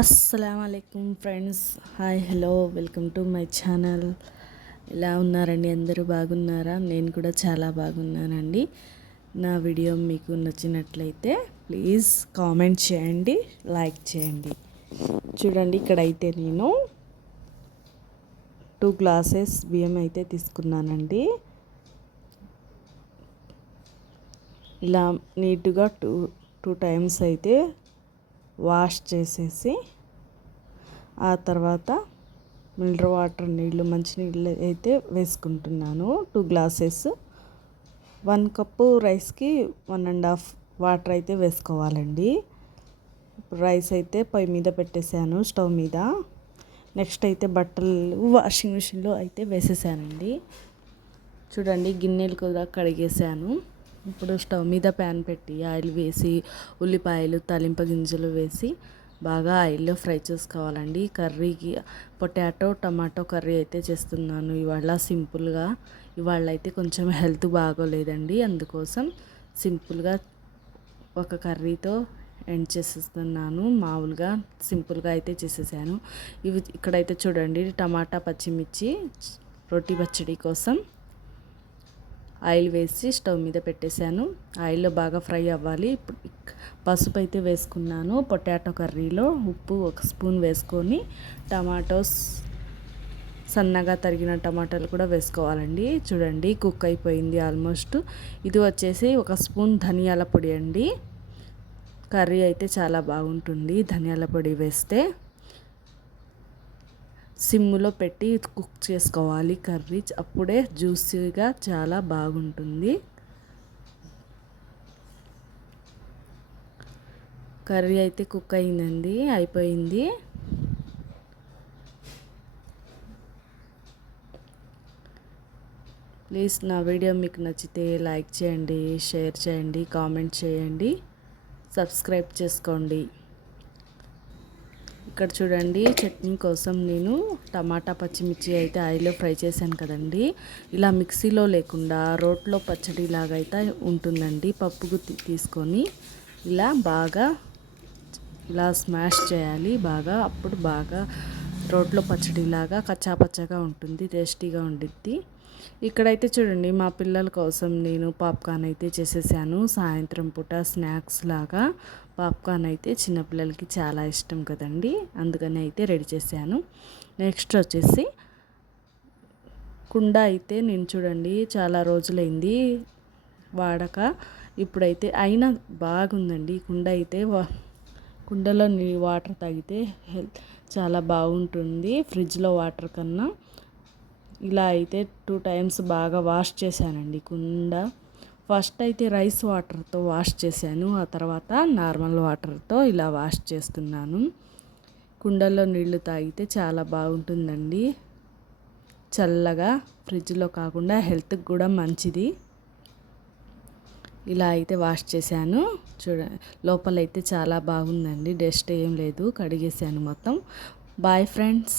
అస్సలాముఅలైకుం friends. Hi, hello, welcome to my channel. ఎలా ఉన్నారండి? అందరూ బాగున్నారా? నేను కూడా చాలా బాగున్నానండి. నా వీడియో మీకు నచ్చినట్లయితే ప్లీజ్ కామెంట్ చేయండి, లైక్ చేయండి. చూడండి, ఇక్కడైతే నేను 2 గ్లాసెస్ బియ్యం అయితే తీసుకున్నానండి. ఇలా నీట్గా టూ టైమ్స్ అయితే వాష్ చేసేసి ఆ తర్వాత మినరల్ వాటర్ మంచినీళ్ళు అయితే వేసుకుంటున్నాను. 2 గ్లాసెస్ 1 కప్పు రైస్కి 1.5 వాటర్ అయితే వేసుకోవాలండి. రైస్ అయితే పొయ్యి మీద పెట్టేశాను, స్టవ్ మీద. నెక్స్ట్ అయితే బట్టలు వాషింగ్ మిషన్లో అయితే వేసేసానండి. చూడండి, గిన్నెలు కూడా కడిగేసాను. ఇప్పుడు స్టవ్ మీద ప్యాన్ పెట్టి ఆయిల్ వేసి ఉల్లిపాయలు, తాలింపు గింజలు వేసి బాగా ఆయిల్లో ఫ్రై చేసుకోవాలండి. కర్రీకి పొటాటో టమాటో కర్రీ అయితే చేస్తున్నాను ఇవాళ సింపుల్గా. ఇవాళ అయితే కొంచెం హెల్త్ బాగోలేదండి, అందుకోసం సింపుల్గా ఒక కర్రీతో ఎండ్ చేసేస్తున్నాను. మామూలుగా సింపుల్గా అయితే చేసేసాను. ఇక్కడైతే చూడండి, టమాటా పచ్చిమిర్చి రోటి పచ్చడి కోసం ఆయిల్ వేసి స్టవ్ మీద పెట్టేశాను. ఆయిల్లో బాగా ఫ్రై అవ్వాలి. ఇప్పుడు పసుపు అయితే వేసుకున్నాను. పొటాటో కర్రీలో ఉప్పు 1 స్పూన్ వేసుకొని టమాటోస్ సన్నగా తరిగిన టమాటాలు కూడా వేసుకోవాలండి. చూడండి, కుక్ అయిపోయింది ఆల్మోస్ట్. ఇది వచ్చేసి 1 స్పూన్ ధనియాల పొడి అండి. కర్రీ అయితే చాలా బాగుంటుంది ధనియాల పొడి వేస్తే. సిమ్లో పెట్టి కుక్ చేసుకోవాలి కర్రీ, అప్పుడే జ్యూసీగా చాలా బాగుంటుంది. కర్రీ అయితే కుక్ అయిందండి, అయిపోయింది. ప్లీజ్ నా వీడియో మీకు నచ్చితే లైక్ చేయండి, షేర్ చేయండి, కామెంట్ చేయండి, సబ్స్క్రైబ్ చేసుకోండి. ఇక్కడ చూడండి, చట్నీ కోసం నేను టమాటా పచ్చిమిర్చి అయితే ఆయిల్లో ఫ్రై చేశాను కదండి. ఇలా మిక్సీలో లేకుండా రోట్లో పచ్చడిలాగా అయితే ఉంటుందండి. పప్పు గుత్తి తీసుకొని ఇలా స్మాష్ చేయాలి బాగా, అప్పుడు బాగా రోట్లో పచ్చడిలాగా కచ్చాపచ్చగా ఉంటుంది, టేస్టీగా ఉండిద్ది. ఇక్కడైతే చూడండి, మా పిల్లల కోసం నేను పాప్కార్న్ అయితే చేసేసాను. సాయంత్రం పూట స్నాక్స్ లాగా పాప్కార్న్ అయితే చిన్నపిల్లలకి చాలా ఇష్టం కదండి, అందుకని అయితే రెడీ చేశాను. నెక్స్ట్ వచ్చేసి కుండ అయితే నేను చూడండి చాలా రోజులైంది వాడక, ఇప్పుడైతే అయినా బాగుందండి కుండ అయితే. కుండలో వాటర్ తాగితే హెల్త్ చాలా బాగుంటుంది ఫ్రిడ్జ్లో వాటర్ కన్నా. ఇలా అయితే 2 టైమ్స్ బాగా వాష్ చేశానండి కుండ. ఫస్ట్ అయితే రైస్ వాటర్తో వాష్ చేశాను, ఆ తర్వాత నార్మల్ వాటర్తో ఇలా వాష్ చేస్తున్నాను. కుండలో నీళ్లు తాగితే చాలా బాగుంటుందండి, చల్లగా, ఫ్రిడ్జ్లో కాకుండా హెల్త్కి కూడా మంచిది. ఇలా అయితే వాష్ చేశాను. లోపలైతే చాలా బాగుందండి, డస్ట్ ఏం లేదు, కడిగేసాను మొత్తం. Bye friends.